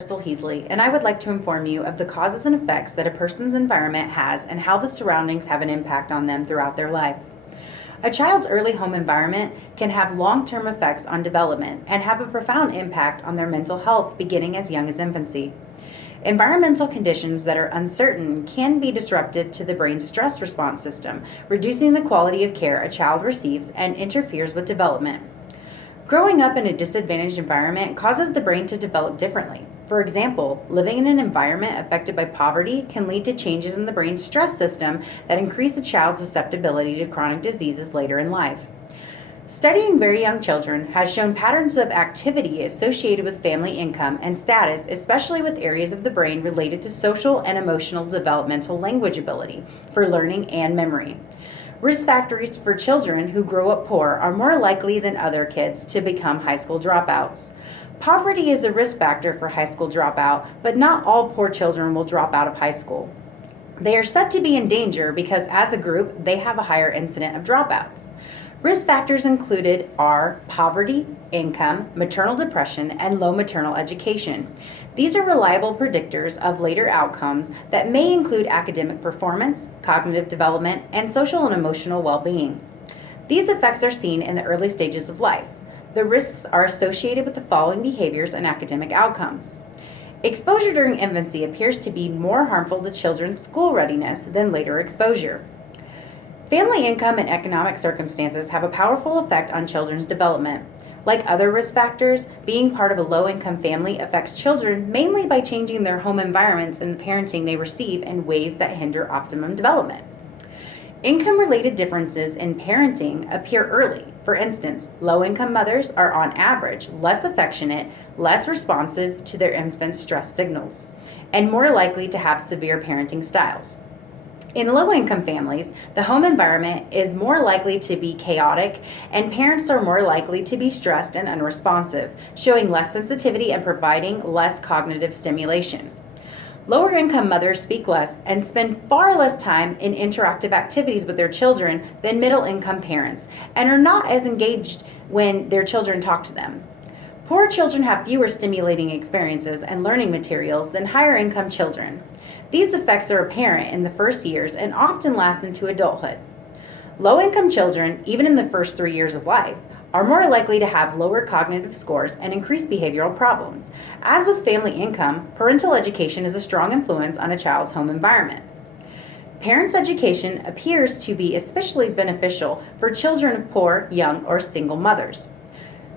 Crystal Heasley, and I would like to inform you of the causes and effects that a person's environment has and how the surroundings have an impact on them throughout their life. A child's early home environment can have long-term effects on development and have a profound impact on their mental health beginning as young as infancy. Environmental conditions that are uncertain can be disruptive to the brain's stress response system, reducing the quality of care a child receives and interferes with development. Growing up in a disadvantaged environment causes the brain to develop differently. For example, living in an environment affected by poverty can lead to changes in the brain's stress system that increase a child's susceptibility to chronic diseases later in life. Studying very young children has shown patterns of activity associated with family income and status, especially with areas of the brain related to social and emotional developmental language ability for learning and memory. Risk factors for children who grow up poor are more likely than other kids to become high school dropouts. Poverty is a risk factor for high school dropout, but not all poor children will drop out of high school. They are said to be in danger because as a group, they have a higher incidence of dropouts. Risk factors included are poverty, income, maternal depression, and low maternal education. These are reliable predictors of later outcomes that may include academic performance, cognitive development, and social and emotional well-being. These effects are seen in the early stages of life. The risks are associated with the following behaviors and academic outcomes. Exposure during infancy appears to be more harmful to children's school readiness than later exposure. Family income and economic circumstances have a powerful effect on children's development. Like other risk factors, being part of a low-income family affects children mainly by changing their home environments and the parenting they receive in ways that hinder optimum development. Income-related differences in parenting appear early. For instance, low-income mothers are on average less affectionate, less responsive to their infant's stress signals, and more likely to have severe parenting styles. In low-income families, the home environment is more likely to be chaotic, and parents are more likely to be stressed and unresponsive, showing less sensitivity and providing less cognitive stimulation. Lower-income mothers speak less and spend far less time in interactive activities with their children than middle-income parents, and are not as engaged when their children talk to them. Poor children have fewer stimulating experiences and learning materials than higher-income children. These effects are apparent in the first years and often last into adulthood. Low-income children, even in the first 3 years of life, are more likely to have lower cognitive scores and increased behavioral problems. As with family income, parental education is a strong influence on a child's home environment. Parents' education appears to be especially beneficial for children of poor, young, or single mothers.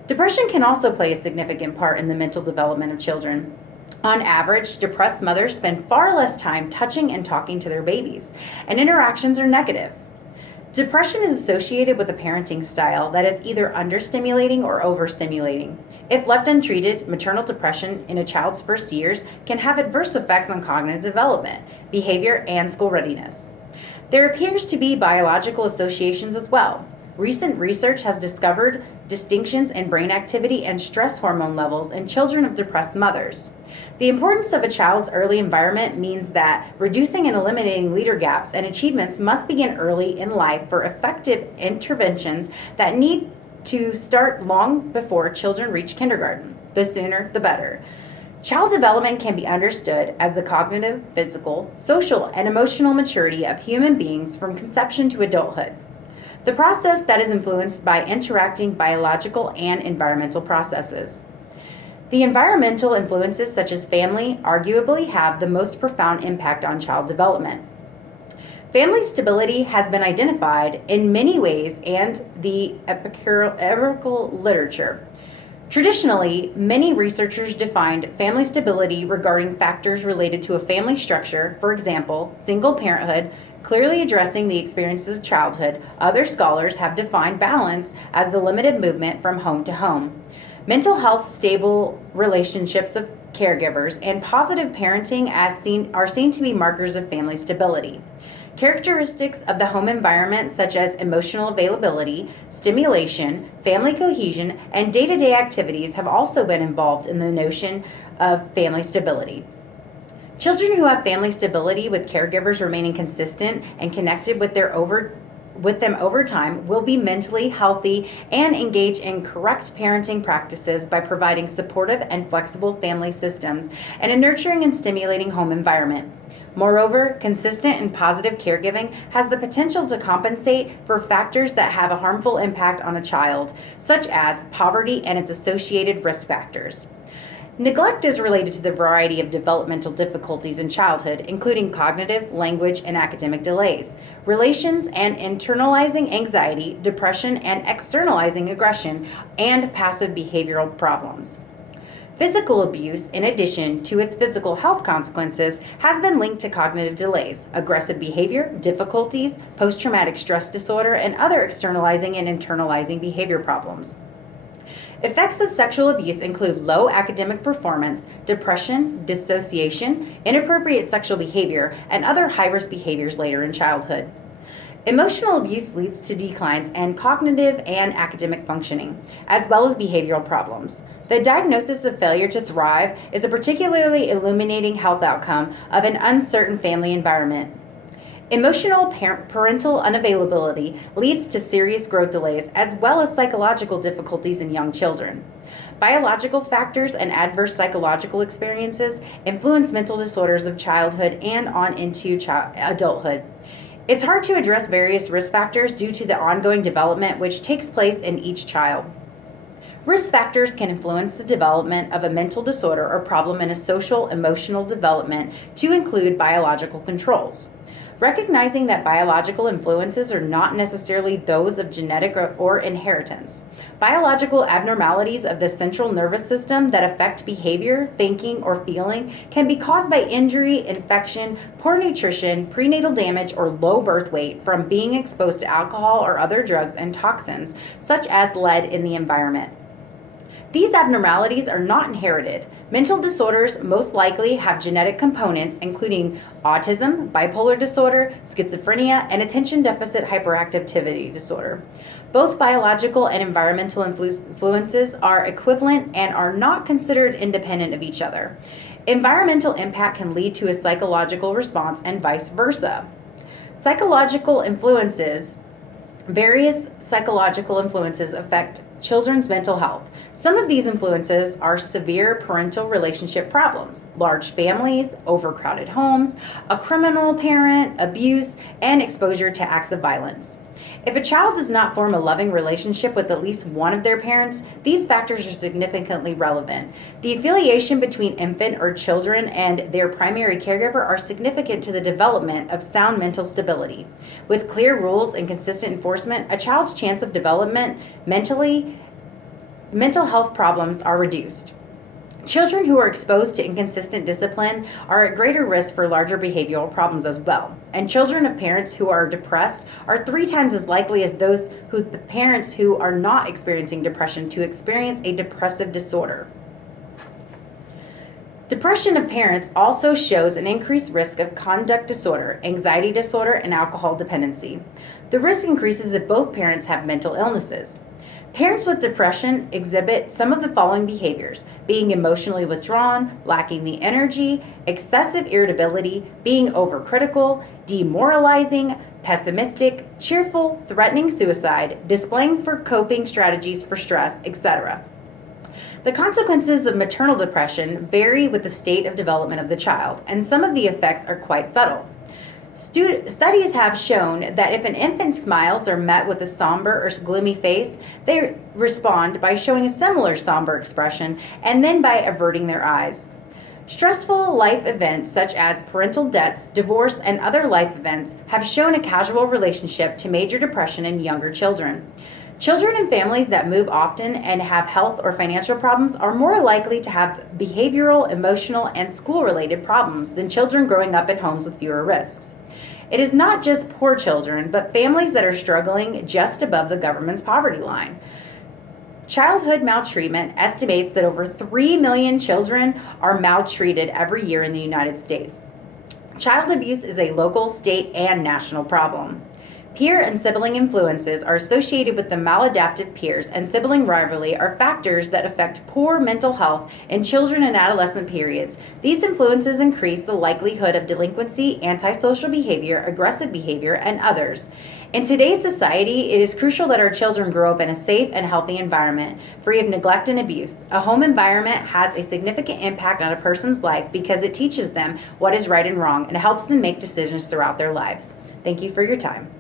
Depression can also play a significant part in the mental development of children. On average, depressed mothers spend far less time touching and talking to their babies, and interactions are negative. Depression is associated with a parenting style that is either understimulating or overstimulating. If left untreated, maternal depression in a child's first years can have adverse effects on cognitive development, behavior, and school readiness. There appears to be biological associations as well. Recent research has discovered distinctions in brain activity and stress hormone levels in children of depressed mothers. The importance of a child's early environment means that reducing and eliminating leader gaps and achievements must begin early in life for effective interventions that need to start long before children reach kindergarten. The sooner, the better. Child development can be understood as the cognitive, physical, social, and emotional maturity of human beings from conception to adulthood. The process that is influenced by interacting biological and environmental processes. The environmental influences such as family arguably have the most profound impact on child development. Family stability has been identified in many ways and the empirical literature. Traditionally, many researchers defined family stability regarding factors related to a family structure, for example, single parenthood, clearly addressing the experiences of childhood. Other scholars have defined balance as the limited movement from home to home. Mental health, stable relationships of caregivers, and positive parenting are seen to be markers of family stability. Characteristics of the home environment such as emotional availability, stimulation, family cohesion, and day-to-day activities have also been involved in the notion of family stability. Children who have family stability with caregivers remaining consistent and connected with their with them over time will be mentally healthy and engage in correct parenting practices by providing supportive and flexible family systems and a nurturing and stimulating home environment. Moreover, consistent and positive caregiving has the potential to compensate for factors that have a harmful impact on a child, such as poverty and its associated risk factors. Neglect is related to the variety of developmental difficulties in childhood, including cognitive, language, and academic delays, relations and internalizing anxiety, depression, and externalizing aggression, and passive behavioral problems. Physical abuse, in addition to its physical health consequences, has been linked to cognitive delays, aggressive behavior, difficulties, post-traumatic stress disorder, and other externalizing and internalizing behavior problems. Effects of sexual abuse include low academic performance, depression, dissociation, inappropriate sexual behavior, and other high-risk behaviors later in childhood. Emotional abuse leads to declines in cognitive and academic functioning, as well as behavioral problems. The diagnosis of failure to thrive is a particularly illuminating health outcome of an uncertain family environment. Emotional parental unavailability leads to serious growth delays as well as psychological difficulties in young children. Biological factors and adverse psychological experiences influence mental disorders of childhood and on into adulthood. It's hard to address various risk factors due to the ongoing development which takes place in each child. Risk factors can influence the development of a mental disorder or problem in a social emotional development to include biological controls. Recognizing that biological influences are not necessarily those of genetic or inheritance. Biological abnormalities of the central nervous system that affect behavior, thinking, or feeling can be caused by injury, infection, poor nutrition, prenatal damage, or low birth weight from being exposed to alcohol or other drugs and toxins, such as lead in the environment. These abnormalities are not inherited. Mental disorders most likely have genetic components, including autism, bipolar disorder, schizophrenia, and attention deficit hyperactivity disorder. Both biological and environmental influences are equivalent and are not considered independent of each other. Environmental impact can lead to a psychological response and vice versa. Various psychological influences affect children's mental health. Some of these influences are severe parental relationship problems, large families, overcrowded homes, a criminal parent, abuse, and exposure to acts of violence. If a child does not form a loving relationship with at least one of their parents, these factors are significantly relevant. The affiliation between infant or children and their primary caregiver are significant to the development of sound mental stability. With clear rules and consistent enforcement, a child's chance of development mental health problems are reduced. Children who are exposed to inconsistent discipline are at greater risk for larger behavioral problems as well. And children of parents who are depressed are 3 times as likely as the parents who are not experiencing depression to experience a depressive disorder. Depression of parents also shows an increased risk of conduct disorder, anxiety disorder, and alcohol dependency. The risk increases if both parents have mental illnesses. Parents with depression exhibit some of the following behaviors: being emotionally withdrawn, lacking the energy, excessive irritability, being overcritical, demoralizing, pessimistic, cheerful, threatening suicide, displaying for coping strategies for stress, etc. The consequences of maternal depression vary with the state of development of the child, and some of the effects are quite subtle. Studies have shown that if an infant smiles or met with a somber or gloomy face, they respond by showing a similar somber expression and then by averting their eyes. Stressful life events such as parental deaths, divorce, and other life events have shown a causal relationship to major depression in younger children. Children in families that move often and have health or financial problems are more likely to have behavioral, emotional, and school-related problems than children growing up in homes with fewer risks. It is not just poor children, but families that are struggling just above the government's poverty line. Childhood maltreatment estimates that over 3 million children are maltreated every year in the United States. Child abuse is a local, state, and national problem. Peer and sibling influences are associated with the maladaptive peers, and sibling rivalry are factors that affect poor mental health in children and adolescent periods. These influences increase the likelihood of delinquency, antisocial behavior, aggressive behavior, and others. In today's society, it is crucial that our children grow up in a safe and healthy environment, free of neglect and abuse. A home environment has a significant impact on a person's life because it teaches them what is right and wrong and helps them make decisions throughout their lives. Thank you for your time.